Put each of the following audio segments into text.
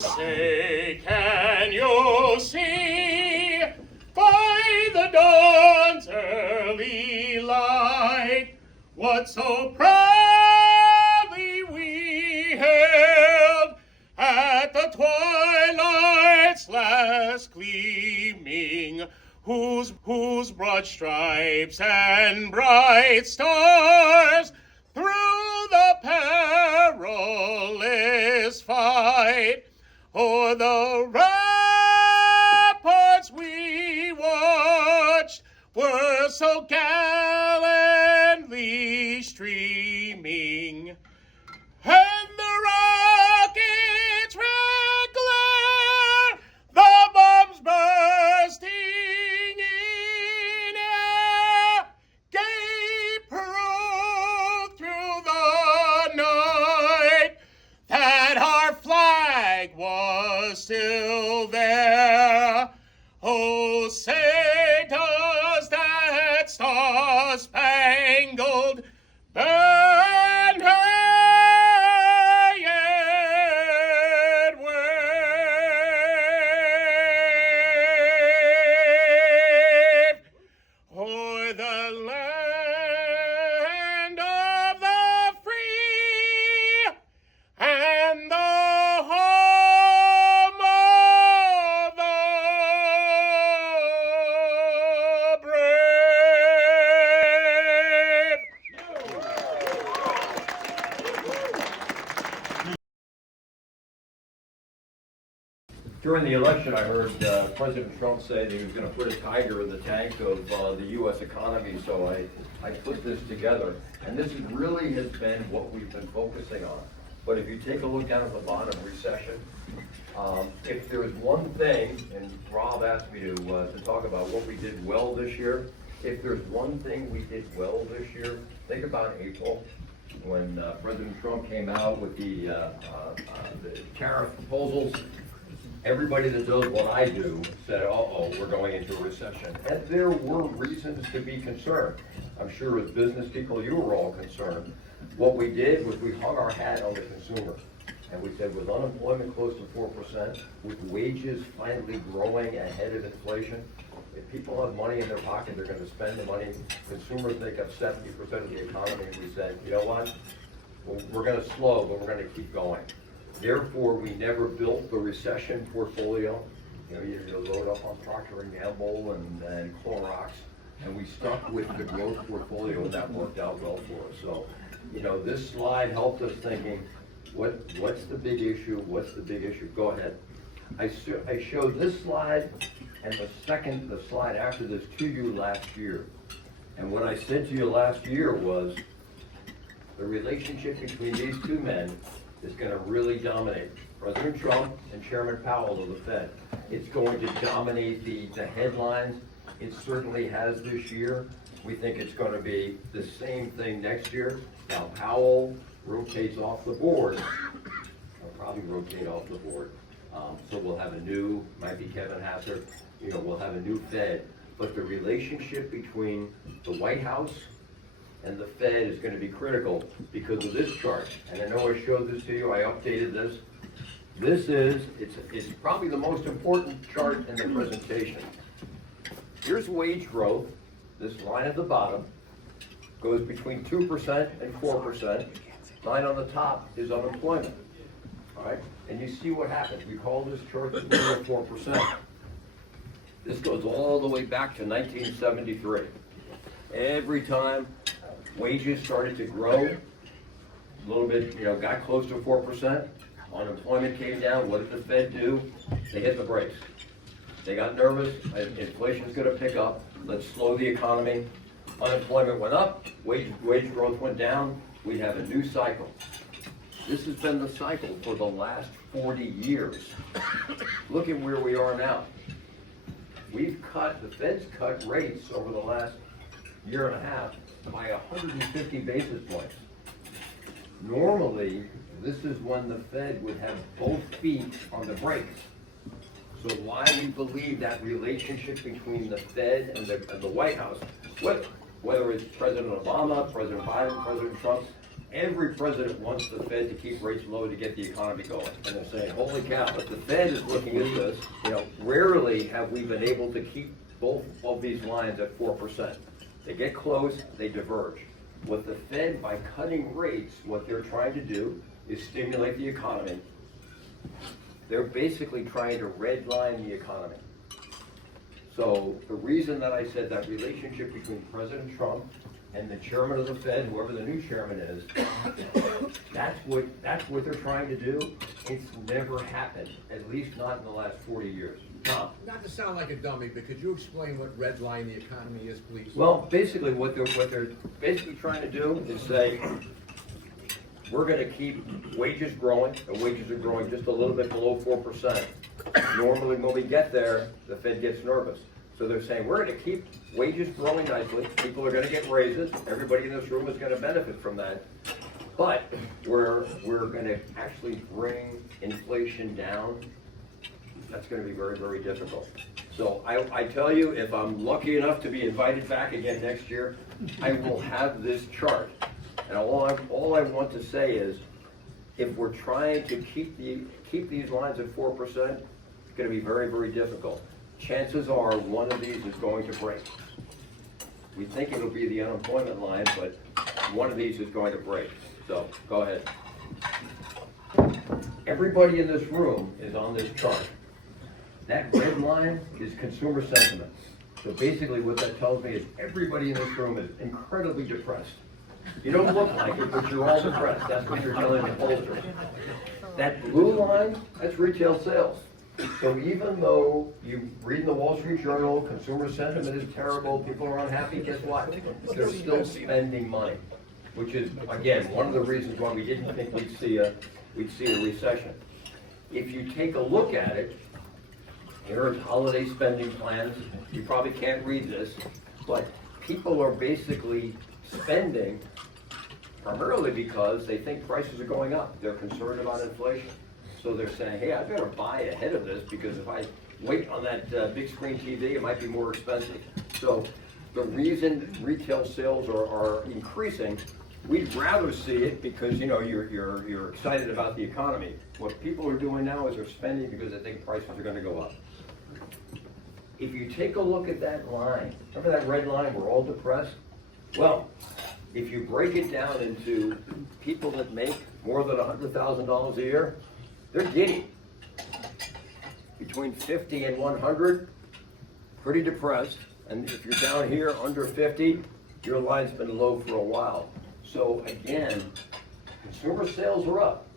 Say, can you see by the dawn's early light what so proudly we hailed at the twilight's last gleaming, whose broad stripes and bright stars through the perilous fight o'er the ramparts we watched were so gallantly streaming, and the rockets' red glare, the bombs bursting in air, gave proof through the night that our flag was still there. Oh, say does that star-spangled banner yet wave o'er the land of the free and the home of the brave. During the election, I heard President Trump say that he was going to put a tiger in the tank of the U.S. economy, so I put this together. And this really has been what we've been focusing on. But if you take a look down at the bottom, recession, if there's one thing, and Rob asked me to talk about what we did well this year, if there's one thing we did well this year, think about April, when President Trump came out with the tariff proposals. Everybody that does what I do said, uh-oh, we're going into a recession. And there were reasons to be concerned. I'm sure as business people, you were all concerned. What we did was we hung our hat on the consumer. And we said with unemployment close to 4%, with wages finally growing ahead of inflation, if people have money in their pocket, they're going to spend the money. Consumers make up 70% of the economy. And we said, you know what? We're going to slow, but we're going to keep going. Therefore, we never built the recession portfolio. You know, you load up on Procter & Gamble and Clorox, and we stuck with the growth portfolio, and that worked out well for us. So, you know, this slide helped us thinking, what's the big issue? What's the big issue? Go ahead. I showed this slide and the slide after this to you last year. And what I said to you last year was the relationship between these two men is going to really dominate. President Trump and Chairman Powell of the Fed. It's going to dominate the headlines. It certainly has this year. We think it's going to be the same thing next year. Now Powell rotates off the board. He'll probably rotate off the board. So we'll have a new, might be Kevin Hassert, you know, we'll have a new Fed. But the relationship between the White House and the Fed is going to be critical because of this chart. And I know I showed this to you, I updated this. It's probably the most important chart in the presentation. Here's wage growth. This line at the bottom goes between 2% and 4%. Line on the top is unemployment. All right? And you see what happens. We call this chart the 4%. This goes all the way back to 1973. Every time wages started to grow, a little bit, you know, got close to 4%. Unemployment came down. What did the Fed do? They hit the brakes. They got nervous. Inflation's going to pick up. Let's slow the economy. Unemployment went up. Wage growth went down. We have a new cycle. This has been the cycle for the last 40 years. Look at where we are now. The Fed's cut rates over the last year and a half by 150 basis points. Normally, this is when the Fed would have both feet on the brakes. So why we believe that relationship between the Fed and the White House, whether it's President Obama, President Biden, President Trump, every president wants the Fed to keep rates low to get the economy going. And they're saying, holy cow, but the Fed is looking at this, rarely have we been able to keep both of these lines at 4%. They get close, they diverge. What the Fed, by cutting rates, what they're trying to do is stimulate the economy. They're basically trying to redline the economy. So the reason that I said that relationship between President Trump and the chairman of the Fed, whoever the new chairman is, that's what they're trying to do. It's never happened, at least not in the last 40 years. Not to sound like a dummy, but could you explain what redline the economy is, please? Well, basically what they're basically trying to do is say, we're going to keep wages growing, and wages are growing just a little bit below 4%. Normally when we get there, the Fed gets nervous. So they're saying, we're going to keep wages growing nicely, people are going to get raises, everybody in this room is going to benefit from that. But we're going to actually bring inflation down. That's going to be very, very difficult. So I tell you, if I'm lucky enough to be invited back again next year, I will have this chart. And all I want to say is, if we're trying to keep these lines at 4%, it's going to be very, very difficult. Chances are one of these is going to break. We think it'll be the unemployment line, but one of these is going to break. So go ahead. Everybody in this room is on this chart. That red line is consumer sentiment. So basically what that tells me is everybody in this room is incredibly depressed. You don't look like it, but you're all depressed. That's what you're telling the pollsters. That blue line, that's retail sales. So even though you read in the Wall Street Journal, consumer sentiment is terrible, people are unhappy, guess what? They're still spending money, which is, again, one of the reasons why we didn't think we'd see a recession. If you take a look at it, here are holiday spending plans. You probably can't read this, but people are basically spending primarily because they think prices are going up. They're concerned about inflation. So they're saying, hey, I better buy ahead of this because if I wait on that big screen TV, it might be more expensive. So the reason retail sales are increasing, we'd rather see it because you're excited about the economy. What people are doing now is they're spending because they think prices are going to go up. If you take a look at that line, remember that red line, we're all depressed? Well, if you break it down into people that make more than $100,000 a year, they're giddy. Between 50 and 100, pretty depressed. And if you're down here under 50, your line's been low for a while. So again, consumer sales are up.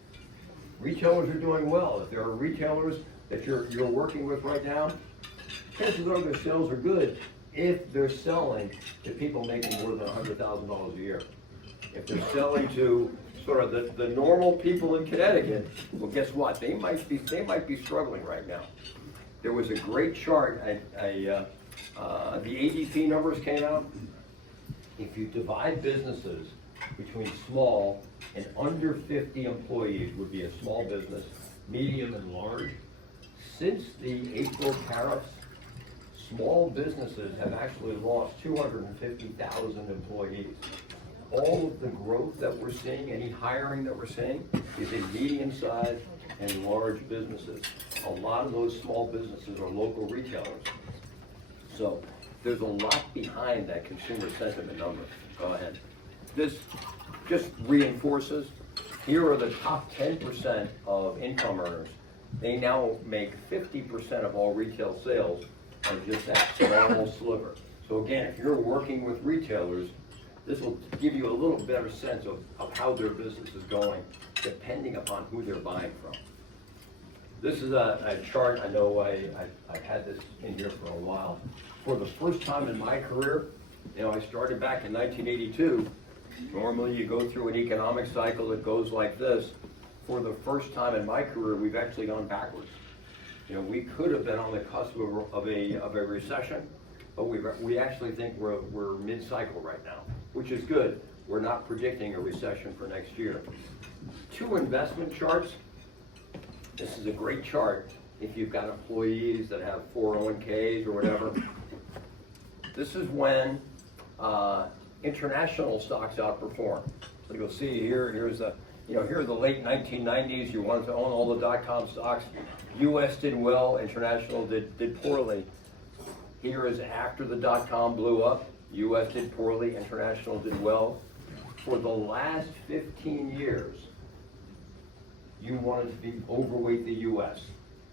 Retailers are doing well. If there are retailers that you're working with right now, chances are their sales are good if they're selling to people making more than $100,000 a year. If they're selling to sort of the normal people in Connecticut, well, guess what? They might be struggling right now. There was a great chart. The ADP numbers came out. If you divide businesses between small and under 50 employees would be a small business, medium and large. Since the April tariffs, small businesses have actually lost 250,000 employees. All of the growth that we're seeing, any hiring that we're seeing, is in medium-sized and large businesses. A lot of those small businesses are local retailers. So there's a lot behind that consumer sentiment number. Go ahead. This just reinforces, here are the top 10% of income earners. They now make 50% of all retail sales on just that small sliver. So again, if you're working with retailers, this will give you a little better sense of how their business is going, depending upon who they're buying from. This is a chart. I know I've had this in here for a while. For the first time in my career, I started back in 1982. Normally you go through an economic cycle that goes like this. For the first time in my career, we've actually gone backwards. We could have been on the cusp of a recession, but we actually think we're mid-cycle right now, which is good. We're not predicting a recession for next year. Two investment charts. This is a great chart if you've got employees that have 401ks or whatever. This is when international stocks outperform. So you'll see here, here are the late 1990s. You wanted to own all the dot-com stocks. U.S. did well, international did poorly. Here is after the dot-com blew up. U.S. did poorly, international did well. For the last 15 years, you wanted to be overweight the U.S.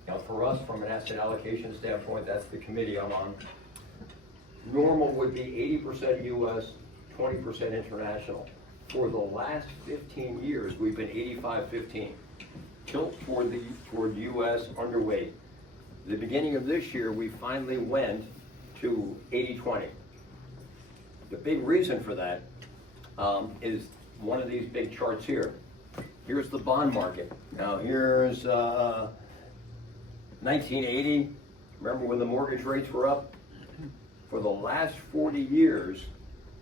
Now for us, from an asset allocation standpoint, that's the committee I'm on. Normal would be 80% U.S., 20% international. For the last 15 years, we've been 85-15. Tilt toward U.S., underweight. The beginning of this year, we finally went to 80-20. The big reason for that is one of these big charts here. Here's the bond market. Now here's 1980. Remember when the mortgage rates were up? For the last 40 years,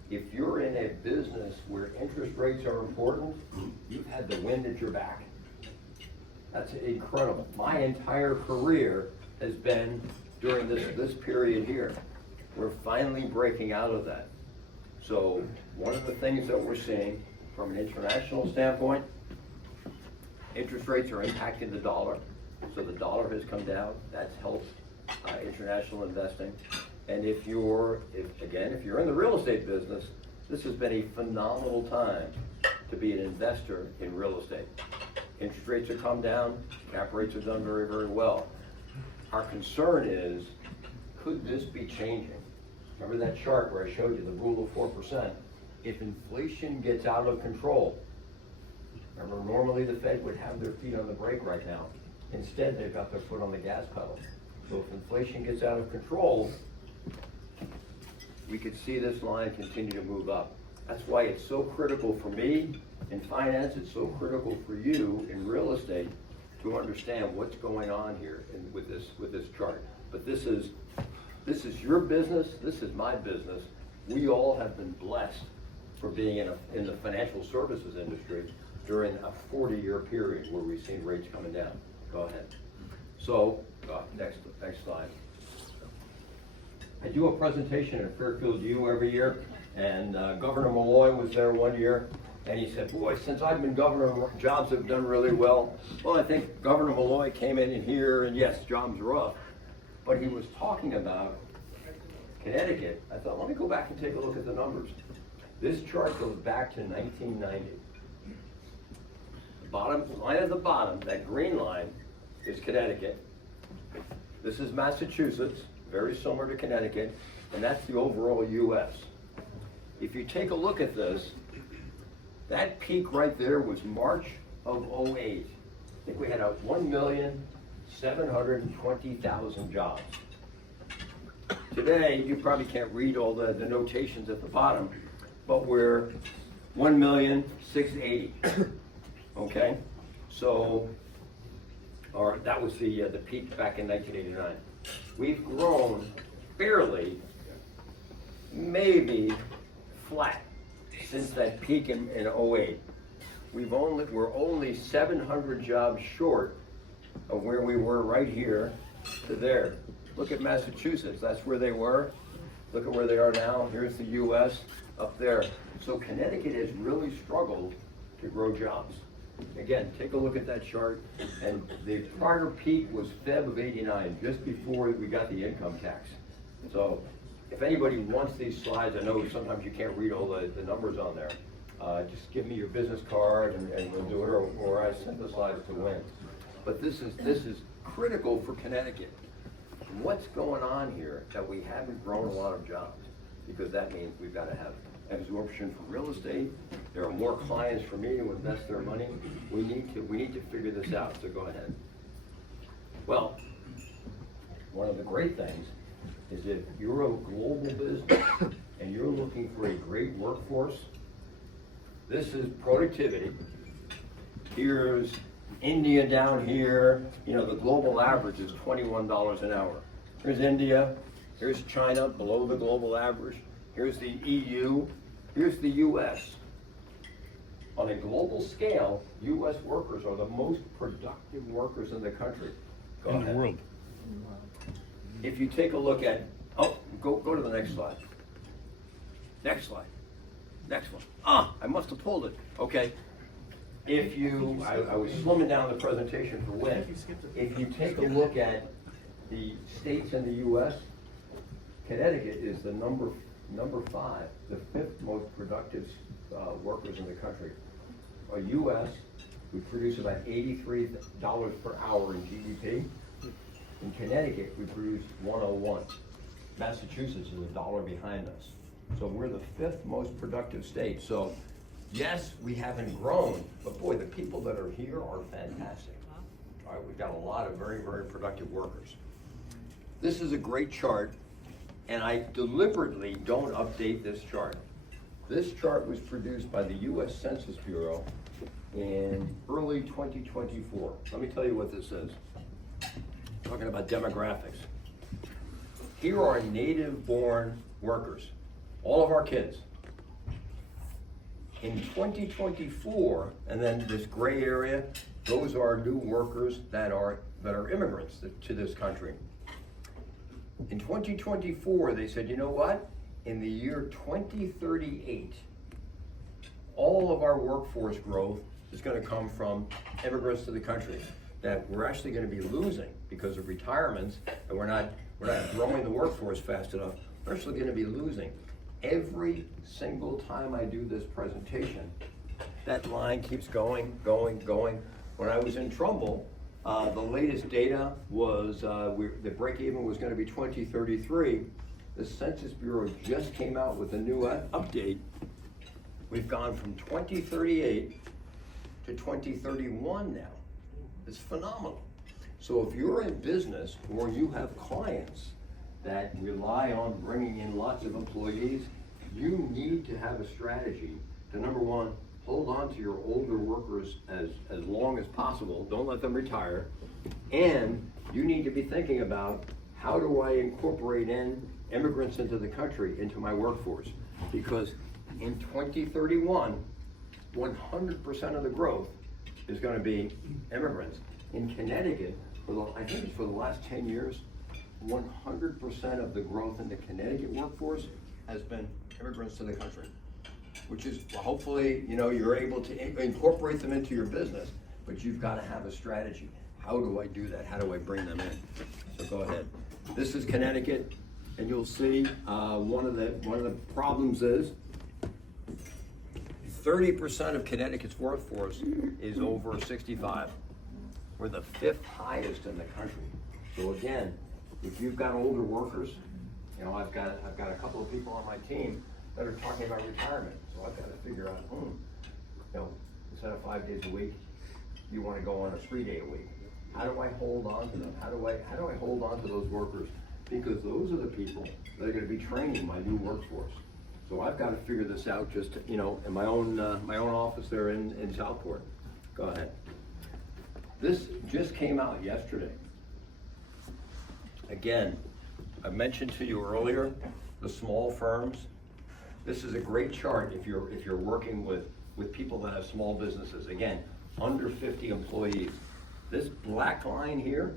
if you're in a business where interest rates are important, you've had the wind at your back. That's incredible. My entire career has been during this period here. We're finally breaking out of that. So one of the things that we're seeing from an international standpoint, interest rates are impacting the dollar. So the dollar has come down. That's helped international investing. And if you're in the real estate business, this has been a phenomenal time to be an investor in real estate. Interest rates have come down, cap rates have done very, very well. Our concern is, could this be changing? Remember that chart where I showed you the rule of 4%? If inflation gets out of control, remember normally the Fed would have their feet on the brake right now. Instead, they've got their foot on the gas pedal. So if inflation gets out of control, we could see this line continue to move up. That's why it's so critical for me in finance, it's so critical for you in real estate to understand what's going on here with this chart. But this is your business, this is my business. We all have been blessed for being in the financial services industry during a 40-year period where we've seen rates coming down. Go ahead. So, next slide. I do a presentation at Fairfield U every year, and Governor Monroe was there one year, and he said, boy, since I've been governor, jobs have done really well. Well, I think Governor Monroe came in here, and yes, jobs are up, but he was talking about Connecticut. I thought, let me go back and take a look at the numbers. This chart goes back to 1990. The bottom line at the bottom, that green line, is Connecticut. This is Massachusetts, very similar to Connecticut, and that's the overall U.S. If you take a look at this, that peak right there was March of 08. I think we had 1,720,000 jobs. Today, you probably can't read all the notations at the bottom, but we're 1,680,000. Okay, so, that was the peak back in 1989. We've grown barely, maybe flat since that peak in 08. We're only 700 jobs short of where we were right here to there. Look at Massachusetts, that's where they were. Look at where they are now. Here's the US up there. So Connecticut has really struggled to grow jobs. Again, take a look at that chart, and the prior peak was Feb of '89, just before we got the income tax. So if anybody wants these slides, I know sometimes you can't read all the numbers on there. Just give me your business card and we'll do it, or I send the slides to Win. But this is critical for Connecticut. What's going on here that we haven't grown a lot of jobs? Because that means we've got to have absorption for real estate. There are more clients for me to invest their money. We need to figure this out, so go ahead. Well, one of the great things is if you're a global business and you're looking for a great workforce, this is productivity. Here's India down here. You know, the global average is $21 an hour. Here's India. Here's China, below the global average. Here's the EU. Here's the US. On a global scale, US workers are the most productive workers in the country. Go ahead. In the world. If you take a look at, go to the next slide. Next slide. Next one. I must have pulled it. Okay. If you, I was slimming down the presentation for Win. If you take a look at the states in the U.S., Connecticut is the number 5, the 5th most productive workers in the country. U.S., we produce about $83 per hour in GDP. In Connecticut, we produce 101. Massachusetts is $1 behind us. So we're the 5th most productive state. So yes, we haven't grown, but boy, the people that are here are fantastic. All right, we've got a lot of very, very productive workers. This is a great chart, and I deliberately don't update this chart. This chart was produced by the U.S. Census Bureau in early 2024. Let me tell you what this is. Talking about demographics. Here are native-born workers, all of our kids. In 2024, and then this gray area, those are new workers that are immigrants to this country. In 2024, they said, you know what? In the year 2038, all of our workforce growth is going to come from immigrants to the country. That we're actually going to be losing because of retirements, and we're not growing the workforce fast enough. We're actually going to be losing. Every single time I do this presentation, that line keeps going. When I was in Trumbull, the latest data was the break even was going to be 2033. The Census Bureau just came out with a new update. We've gone from 2038 to 2031 now. It's phenomenal. So if you're in business or you have clients that rely on bringing in lots of employees, you need to have a strategy to, number one, hold on to your older workers as long as possible. Don't let them retire. And you need to be thinking about, how do I incorporate in immigrants into the country, into my workforce? Because in 2031, 100% of the growth is going to be immigrants. In Connecticut, I think it's for the last 10 years, 100% of the growth in the Connecticut workforce has been immigrants to the country, which is, well, hopefully, you're able to incorporate them into your business, but you've got to have a strategy. How do I do that? How do I bring them in? So go ahead. This is Connecticut, and you'll see one of the problems is 30% of Connecticut's workforce is over 65. We're the 5th highest in the country. So again, if you've got older workers, I've got a couple of people on my team that are talking about retirement. So I've got to figure out, instead of 5 days a week, you want to go on a 3-day a week. How do I hold on to them? How do I hold on to those workers? Because those are the people that are going to be training my new workforce. So I've got to figure this out just, in my own office there in Southport. Go ahead. This just came out yesterday. Again, I mentioned to you earlier, the small firms. This is a great chart if you're working with people that have small businesses. Again, under 50 employees. This black line here,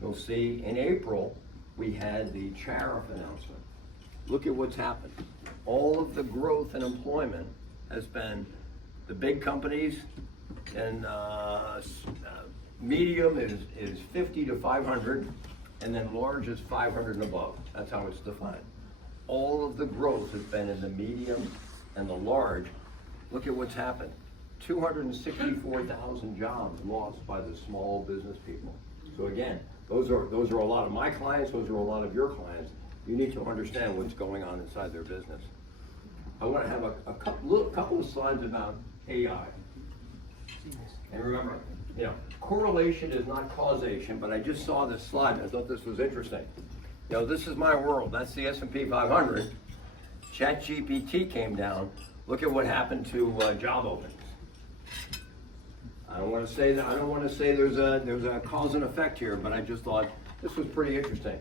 you'll see in April, we had the tariff announcement. Look at what's happened. All of the growth in employment has been the big companies, and medium is 50 to 500, and then large is 500 and above. That's how it's defined. All of the growth has been in the medium and the large. Look at what's happened. 264,000 jobs lost by the small business people. So again, those are a lot of my clients, those are a lot of your clients. You need to understand what's going on inside their business. I want to have a couple of slides about AI. And remember, correlation is not causation, but I just saw this slide and I thought this was interesting. This is my world. That's the S&P 500. ChatGPT came down. Look at what happened to job openings. I don't want to say there's a cause and effect here, but I just thought this was pretty interesting.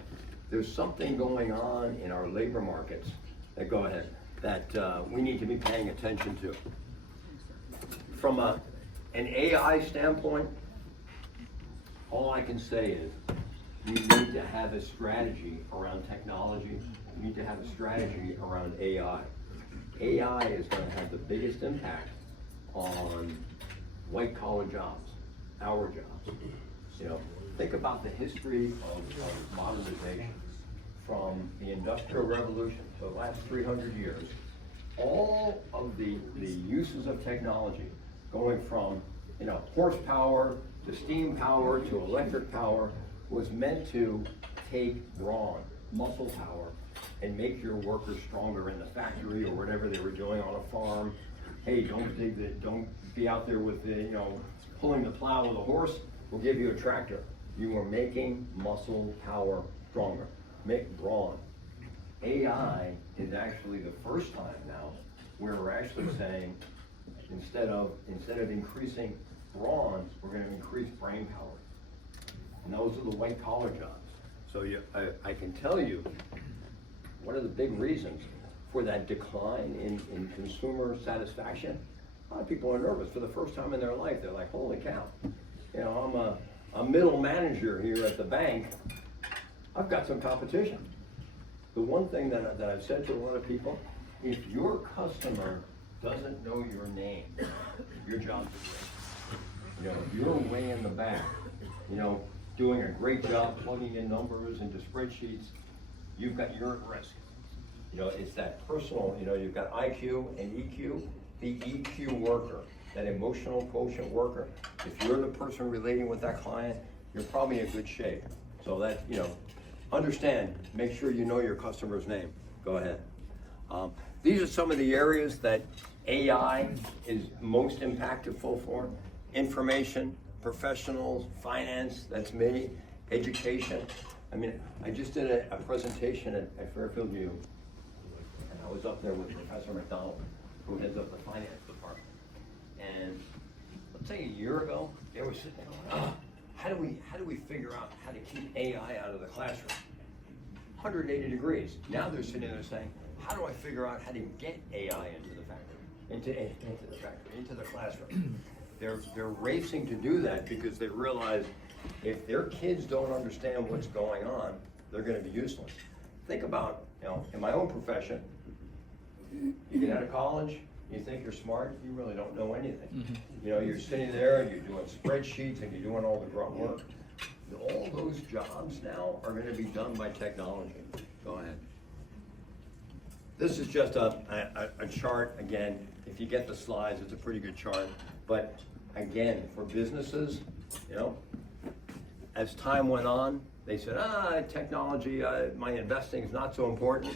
There's something going on in our labor markets that we need to be paying attention to. From an AI standpoint, all I can say is you need to have a strategy around technology. You need to have a strategy around AI. AI is gonna have the biggest impact on white collar jobs, our jobs. You know, think about the history of modernization from the Industrial Revolution to the last 300 years. All of the uses of technology going from, you know, horsepower to steam power to electric power was meant to take brawn, muscle power, and make your workers stronger in the factory or whatever they were doing on a farm. Hey, don't be out there with the, you know, pulling the plow with a horse. We'll give you a tractor. You are making muscle power stronger. Make brawn. AI is actually the first time now where we're actually saying, instead of increasing brawn, we're going to increase brain power. And those are the white collar jobs. So I can tell you, one of the big reasons for that decline in consumer satisfaction, a lot of people are nervous for the first time in their life. They're like, holy cow, you know, I'm a middle manager here at the bank. I've got some competition. The one thing that I've said to a lot of people, if your customer doesn't know your name, your job's at risk. You know, if you're way in the back, you know, doing a great job plugging in numbers into spreadsheets, you're at risk. You know, it's that personal, you know, you've got IQ and EQ. The EQ worker, that emotional quotient worker, if you're the person relating with that client, you're probably in good shape. So that, you know, understand, make sure you know your customer's name. Go ahead. These are some of the areas that AI is most impactful for. Information, professionals, finance, that's me, education. I mean, I just did a presentation at Fairfield U, and I was up there with Professor McDonald, who heads up the finance department. And let's say a year ago, they were sitting there going, how do we figure out how to keep AI out of the classroom? 180 degrees. Now they're sitting there saying, how do I figure out how to get AI into the factory, into the classroom? They're racing to do that because they realize if their kids don't understand what's going on, they're going to be useless. Think about, you know, in my own profession, you get out of college, you think you're smart, you really don't know anything. Mm-hmm. You know, you're sitting there, you're doing spreadsheets and you're doing all the grunt work. All those jobs now are going to be done by technology. Go ahead. This is just a chart. Again, if you get the slides, it's a pretty good chart. But again, for businesses, you know, as time went on, they said, technology, my investing is not so important.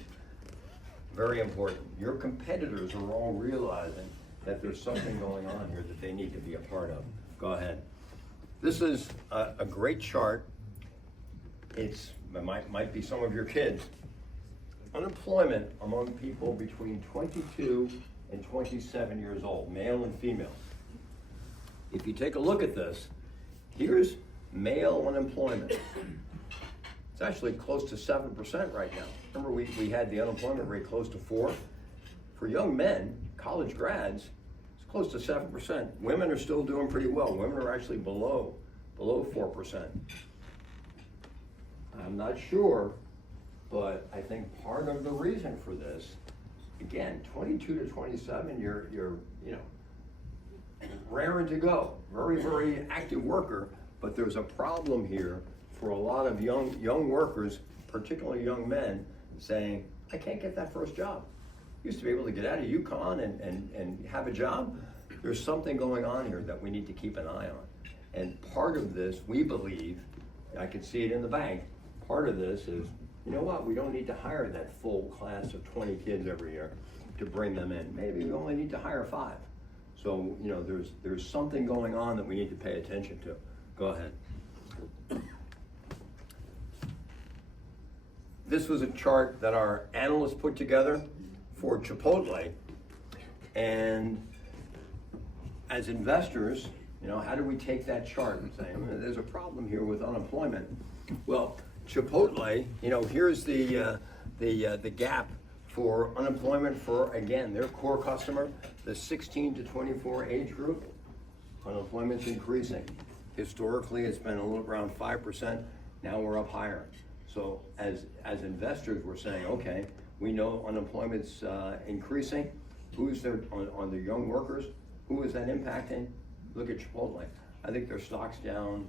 Very important. Your competitors are all realizing that there's something going on here that they need to be a part of. Go ahead. This is a great chart. It might be some of your kids. Unemployment among people between 22 and 27 years old, male and female. If you take a look at this, here's male unemployment. It's actually close to 7% right now. Remember, we had the unemployment rate close to 4%. For young men, college grads, it's close to 7%. Women are still doing pretty well. Women are actually below 4%. I'm not sure, but I think part of the reason for this, again, 22 to 27, you're you know, raring to go, very, very active worker, but there's a problem here for a lot of young workers, particularly young men, saying, I can't get that first job. Used to be able to get out of UConn and have a job. There's something going on here that we need to keep an eye on. And part of this, we believe, I can see it in the bank, part of this is, you know what, we don't need to hire that full class of 20 kids every year to bring them in. Maybe we only need to hire 5. So, you know, there's something going on that we need to pay attention to. Go ahead. This was a chart that our analysts put together for Chipotle. And as investors, you know, how do we take that chart and say, there's a problem here with unemployment? Well, Chipotle, you know, here's the gap for unemployment for, again, their core customer, the 16 to 24 age group. Unemployment's increasing. Historically, it's been a little around 5%. Now we're up higher. So as investors, we're saying, okay, we know unemployment's increasing. Who is there on the young workers? Who is that impacting? Look at Chipotle. I think their stock's down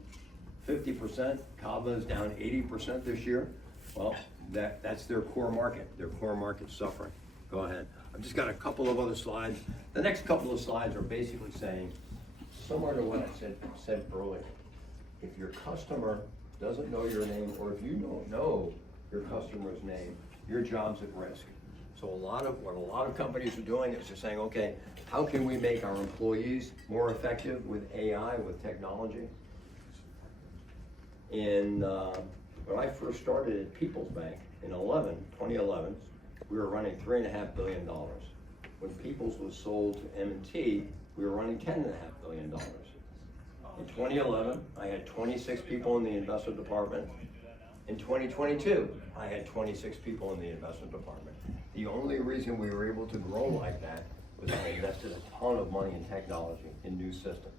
50%. Cava is down 80% this year. Well, that's their core market. Their core market's suffering. Go ahead. I've just got a couple of other slides. The next couple of slides are basically saying, similar to what I said earlier. If your customer doesn't know your name, or if you don't know your customer's name, your job's at risk. So what a lot of companies are doing is they're saying, okay, how can we make our employees more effective with AI, with technology? When I first started at People's Bank in 2011, we were running $3.5 billion. When People's was sold to M&T, we were running $10.5 billion. In 2011, I had 26 people in the investment department. In 2022, I had 26 people in the investment department. The only reason we were able to grow like that was I invested a ton of money in technology, in new systems.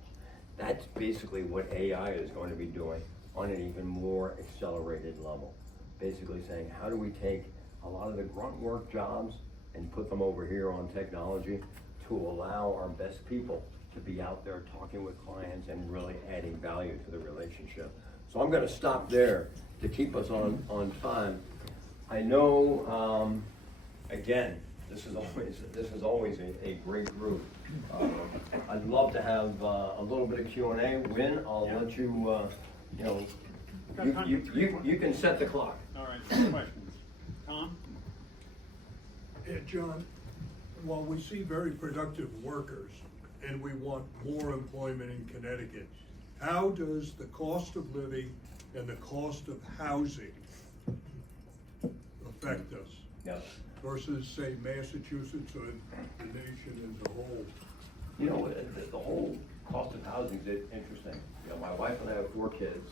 That's basically what AI is going to be doing on an even more accelerated level. Basically saying, how do we take a lot of the grunt work jobs and put them over here on technology to allow our best people to be out there talking with clients and really adding value to the relationship. So I'm gonna stop there to keep us on time. I know, again, this is always a great group. I'd love to have a little bit of Q&A. Win, I'll let you, you can set the clock. All right, questions. Tom? Yeah, John, while we see very productive workers and we want more employment in Connecticut, how does the cost of living and the cost of housing affect us? Yes. Versus, say, Massachusetts or the nation as a whole? You know, the whole cost of housing is interesting. You know, my wife and I have 4 kids.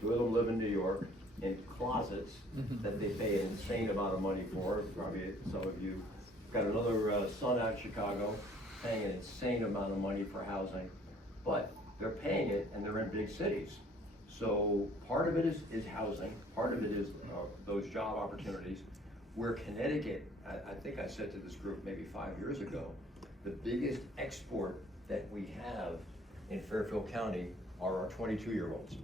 2 of them live in New York in closets that they pay an insane amount of money for. Probably some of you got another son out in Chicago paying an insane amount of money for housing, but they're paying it and they're in big cities. So part of it is housing, part of it is those job opportunities. Where Connecticut, I think I said to this group maybe 5 years ago, the biggest export that we have in Fairfield County are our 22-year-olds.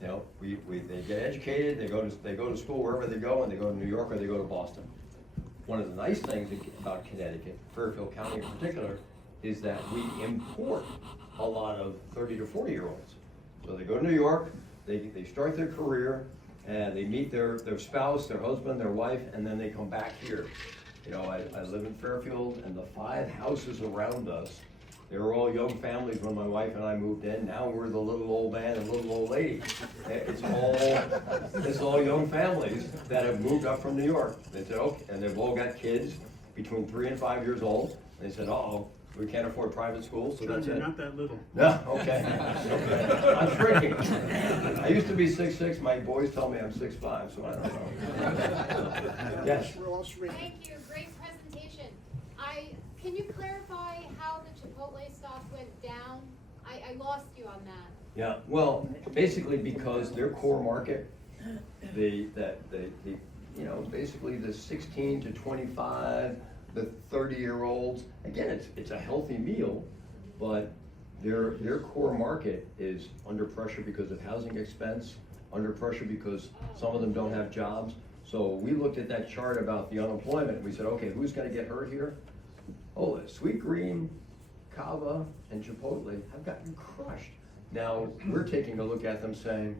You know, they get educated, they go to school wherever they go, and they go to New York or they go to Boston. One of the nice things about Connecticut, Fairfield County in particular, is that we import a lot of 30 to 40-year-olds. So they go to New York, they start their career, and they meet their spouse, their husband, their wife, and then they come back here. You know, I live in Fairfield, and the 5 houses around us, they were all young families when my wife and I moved in. Now we're the little old man and little old lady. It's all young families that have moved up from New York. They said, okay, and they've all got kids between 3 and 5 years old. They said, uh-oh, we can't afford private schools, so that's You're it. not that little. No, okay. I'm shrinking. I used to be 6'6", my boys tell me I'm 6'5", so I don't know. Yes? Thank you, great presentation. Can you clarify how the Chipotle stock went down? I lost you on that. Yeah, well, basically because their core market, basically the 16 to 25, the 30-year-olds, again, it's a healthy meal, but their core market is under pressure because of housing expense, under pressure because some of them don't have jobs. So we looked at that chart about the unemployment, and we said, okay, who's gonna get hurt here? Oh, Sweet Green, Cava, and Chipotle have gotten crushed. Now, we're taking a look at them saying,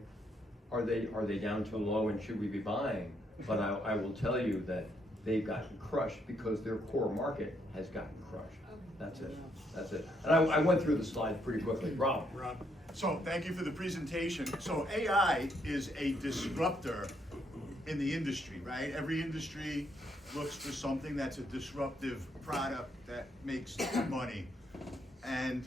are they down too low and should we be buying? But I will tell you that they've gotten crushed because their core market has gotten crushed. That's it. And I went through the slides pretty quickly. Rob. So thank you for the presentation. So AI is a disruptor in the industry, right? Every industry looks for something that's a disruptive product that makes money. And,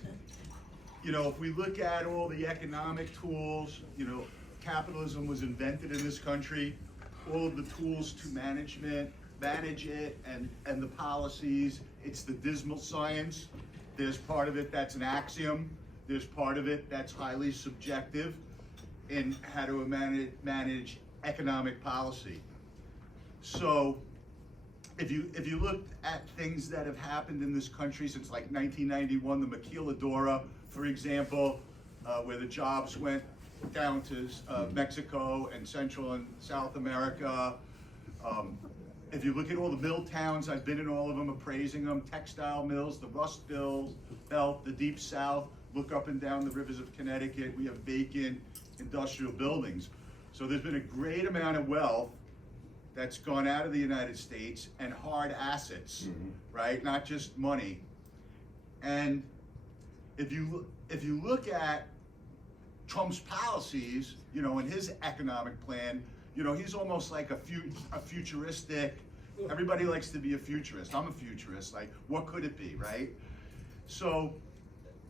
you know, if we look at all the economic tools, you know, capitalism was invented in this country, all of the tools to manage it and the policies, it's the dismal science. There's part of it that's an axiom. There's part of it that's highly subjective in how to manage economic policy. So if you look at things that have happened in this country since like 1991, the maquiladora, for example, where the jobs went down to Mexico and Central and South America. If you look at all the mill towns, I've been in all of them, appraising them, textile mills, the Rust Belt, the Deep South, look up and down the rivers of Connecticut, we have vacant industrial buildings. So there's been a great amount of wealth that's gone out of the United States and hard assets, right? Not just money. And if you look at Trump's policies, you know, in his economic plan, you know, he's almost like a futuristic, everybody likes to be a futurist. I'm a futurist, like what could it be, right? So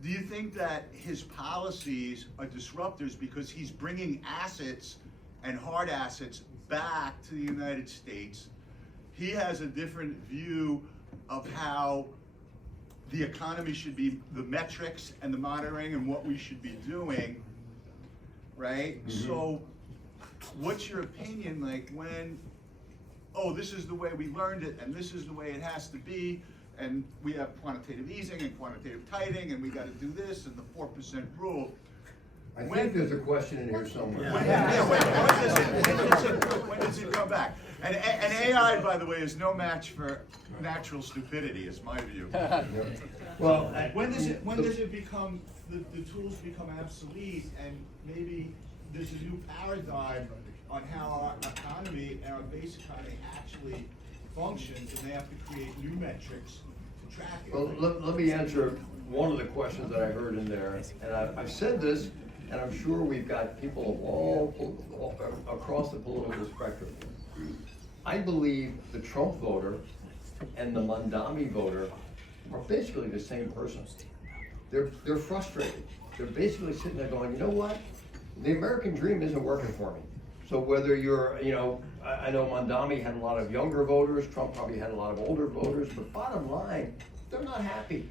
do you think that his policies are disruptors because he's bringing assets and hard assets back to the United States? He has a different view of how the economy should be, the metrics and the monitoring and what we should be doing, right? So what's your opinion, like when, oh, this is the way we learned it and this is the way it has to be, and we have quantitative easing and quantitative tightening and we gotta do this and the 4% rule. I think there's a question in here somewhere. When does it come back? And AI, by the way, is no match for natural stupidity, is my view. Well, When does it become, the tools become obsolete, and maybe there's a new paradigm on how our economy and our base economy actually functions, and they have to create new metrics to track it? well, let me answer one of the questions that I heard in there, and I've said this, and I'm sure we've got people of all across the political spectrum. I believe the Trump voter and the Mondami voter are basically the same person. They're frustrated. They're basically sitting there going, you know what? The American dream isn't working for me. So whether you're, you know, I know Mondami had a lot of younger voters, Trump probably had a lot of older voters, but bottom line, they're not happy.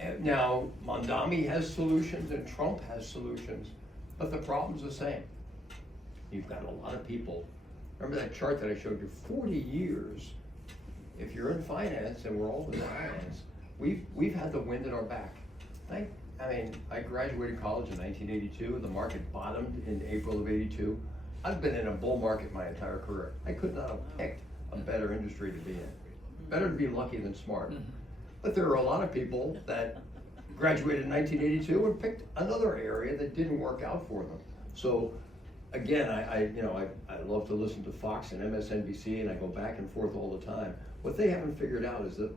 And now, Mondami has solutions and Trump has solutions, but the problem's the same. You've got a lot of people, remember that chart that I showed you, 40 years, if you're in finance, and we're all in finance, we've had the wind at our back. I mean, I graduated college in 1982, the market bottomed in April of 82. I've been in a bull market my entire career. I could not have picked a better industry to be in. Better to be lucky than smart. But there are a lot of people that graduated in 1982 and picked another area that didn't work out for them. So again, I love to listen to Fox and MSNBC, and I go back and forth all the time. What they haven't figured out is that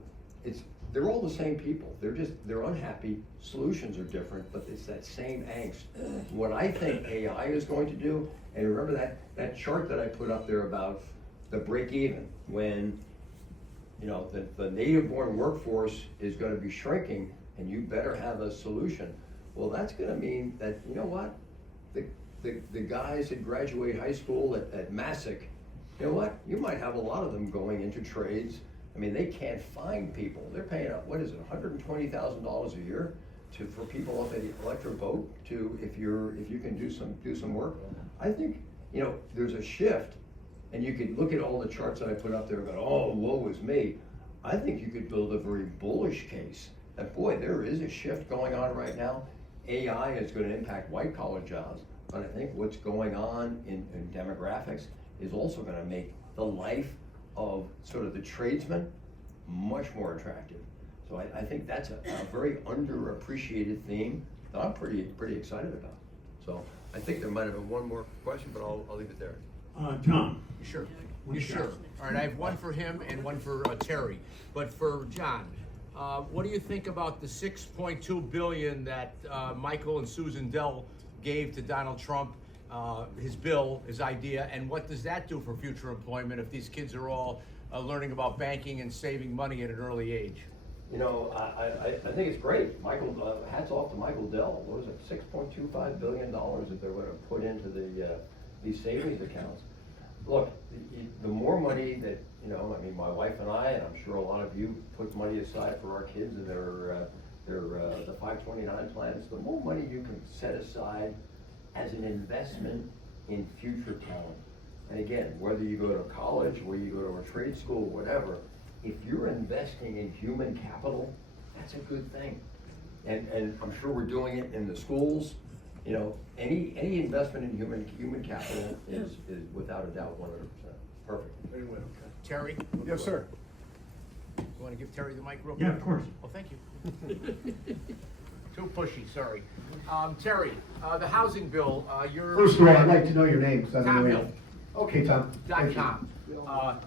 they're all the same people. They're unhappy. Solutions are different, but it's that same angst. What I think AI is going to do, and remember that chart that I put up there about the break even, when you know the native-born workforce is going to be shrinking, and you better have a solution. Well, that's going to mean that, you know what, the guys that graduate high school at Massac, you know what, you might have a lot of them going into trades. I mean, they can't find people. They're paying what is it, $120,000 a year for people up at the electric boat to if you can do some work. I think, you know, there's a shift, and you could look at all the charts that I put up there and go, oh, woe is me. I think you could build a very bullish case that, boy, there is a shift going on right now. AI is going to impact white collar jobs, but I think what's going on in demographics is also going to make the life of sort of the tradesman much more attractive. So I think that's a very underappreciated theme that I'm pretty excited about. So I think there might have been one more question, but I'll leave it there. Tom? Sure. You sure? All right, I have one for him and one for Terry. But for John, what do you think about the $6.2 billion that Michael and Susan Dell gave to Donald Trump, his bill, his idea, and what does that do for future employment if these kids are all learning about banking and saving money at an early age? You know, I think it's great. Michael, hats off to Michael Dell. What was it, $6.25 billion that they're going to put into these savings accounts. Look, the more money that, you know, I mean, my wife and I, and I'm sure a lot of you put money aside for our kids and the 529 plans, the more money you can set aside as an investment in future talent, And again, whether you go to college, whether you go to a trade school, whatever, if you're investing in human capital, that's a good thing. And I'm sure we're doing it in the schools. You know, any investment in human capital is without a doubt 100%. Perfect. Terry? Yes, sir. You wanna give Terry the mic real quick? Yeah, of course. Well, thank you. Too pushy, sorry. Terry, the housing bill, you're. First of all, I'd like to know your name, because I don't Tom know Hill. you. Okay, Tom. Thank you. .com.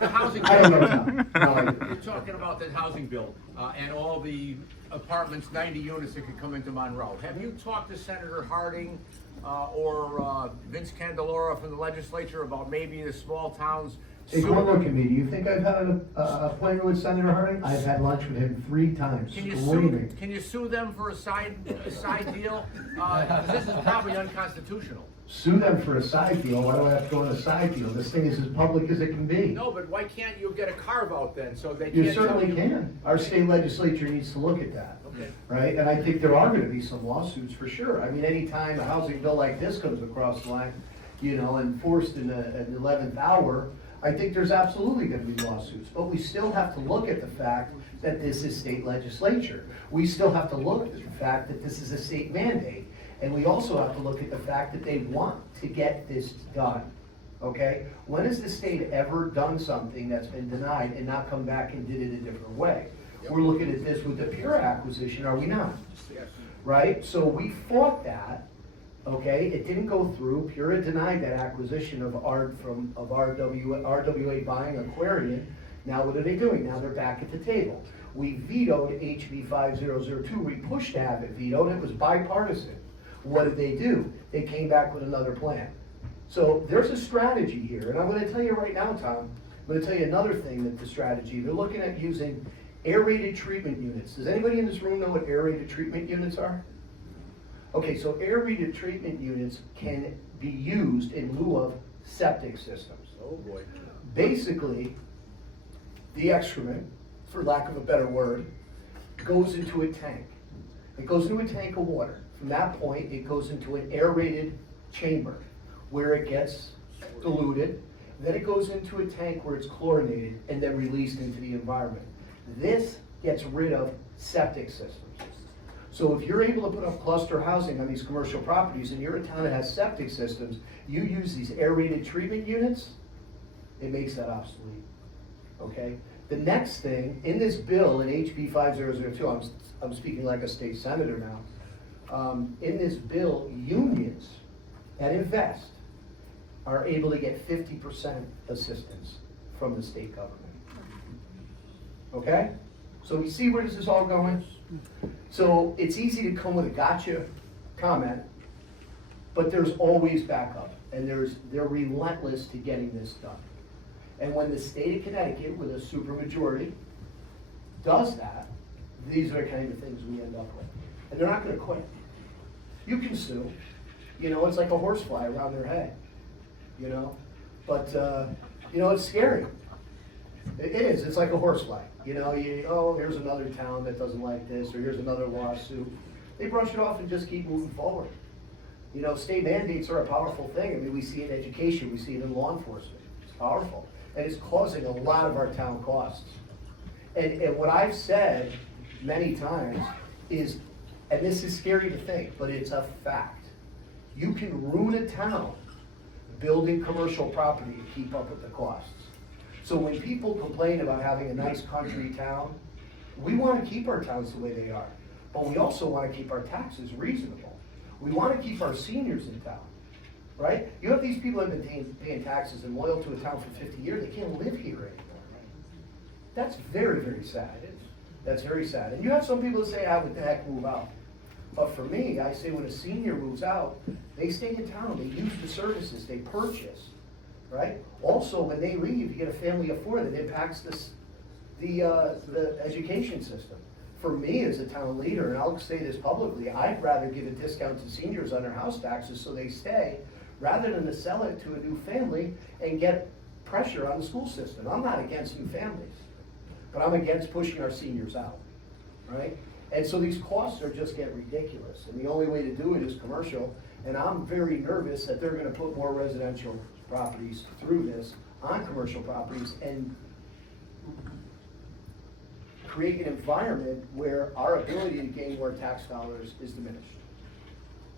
The housing. I don't know Tom. No, I do. You're talking about the housing bill, and all the apartments, 90 units that could come into Monroe. Have you talked to Senator Harding, or Vince Candelora from the legislature about maybe the small towns? Hey, come look at me. Do you think I've had an appointment with Senator Harding? I've had lunch with him 3 times, screaming. Can you sue them for a side deal? 'Cause this is probably unconstitutional. Sue them for a side deal. Why do I have to go on a side deal? This thing is as public as it can be. No, but why can't you get a carve out then, so they can't You tell certainly can. Our state legislature needs to look at that. Okay. Right? And I think there are gonna be some lawsuits for sure. I mean, anytime a housing bill like this comes across the line, you know, and forced in an 11th hour, I think there's absolutely gonna be lawsuits. But we still have to look at the fact that this is state legislature. We still have to look at the fact that this is a state mandate. And we also have to look at the fact that they want to get this done, okay? When has the state ever done something that's been denied and not come back and did it a different way? We're looking at this with the Pura acquisition, are we not? Yes. Right? So we fought that, okay? It didn't go through. Pura denied that acquisition of RWA buying Aquarian. Now what are they doing? Now they're back at the table. We vetoed HB 5002. We pushed to have it vetoed. It was bipartisan. What did they do? They came back with another plan. So there's a strategy here, and I'm gonna tell you right now, Tom, I'm gonna tell you another thing that the strategy, they're looking at using aerated treatment units. Does anybody in this room know what aerated treatment units are? Okay, so aerated treatment units can be used in lieu of septic systems. Oh, boy. Basically, the excrement, for lack of a better word, goes into a tank. It goes into a tank of water. From that point, it goes into an aerated chamber where it gets diluted. Then it goes into a tank where it's chlorinated and then released into the environment. This gets rid of septic systems. So if you're able to put up cluster housing on these commercial properties and you're a town that has septic systems, you use these aerated treatment units, it makes that obsolete, okay? The next thing, in this bill, in HB 5002, I'm speaking like a state senator now, in this bill, unions that invest are able to get 50% assistance from the state government. Okay? So we see where this is all going? So it's easy to come with a gotcha comment, but there's always backup, and they're relentless to getting this done. And when the state of Connecticut, with a supermajority, does that, these are the kind of things we end up with. And they're not gonna quit. You can sue, you know, it's like a horsefly around their head, you know? But, you know, it's scary. It is, it's like a horsefly. You know, here's another town that doesn't like this, or here's another lawsuit. They brush it off and just keep moving forward. You know, state mandates are a powerful thing. I mean, we see it in education, we see it in law enforcement. It's powerful. And it's causing a lot of our town costs. And what I've said many times is, and this is scary to think, but it's a fact. You can ruin a town building commercial property to keep up with the costs. So when people complain about having a nice country town, we want to keep our towns the way they are. But we also want to keep our taxes reasonable. We want to keep our seniors in town, right? You have these people that have been paying taxes and loyal to a town for 50 years, they can't live here anymore. That's very, very sad. That's very sad. And you have some people that say, what the heck, move out. But for me, I say when a senior moves out, they stay in town, they use the services, they purchase, right? Also, when they leave, you get a family of 4 that impacts the education system. For me as a town leader, and I'll say this publicly, I'd rather give a discount to seniors on their house taxes so they stay, rather than to sell it to a new family and get pressure on the school system. I'm not against new families, but I'm against pushing our seniors out, right? And so these costs are just getting ridiculous, and the only way to do it is commercial, and I'm very nervous that they're gonna put more residential properties through this on commercial properties and create an environment where our ability to gain more tax dollars is diminished.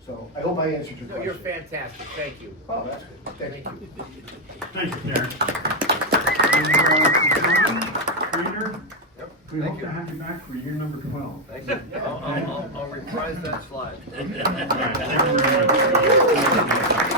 So I hope I answered your No, question. you're fantastic, thank you. Oh, that's good. Thank you. Thank you, Darren. Traynor, we hope to have you back for year number 12. Thank you. I'll reprise that slide. Thank you very much.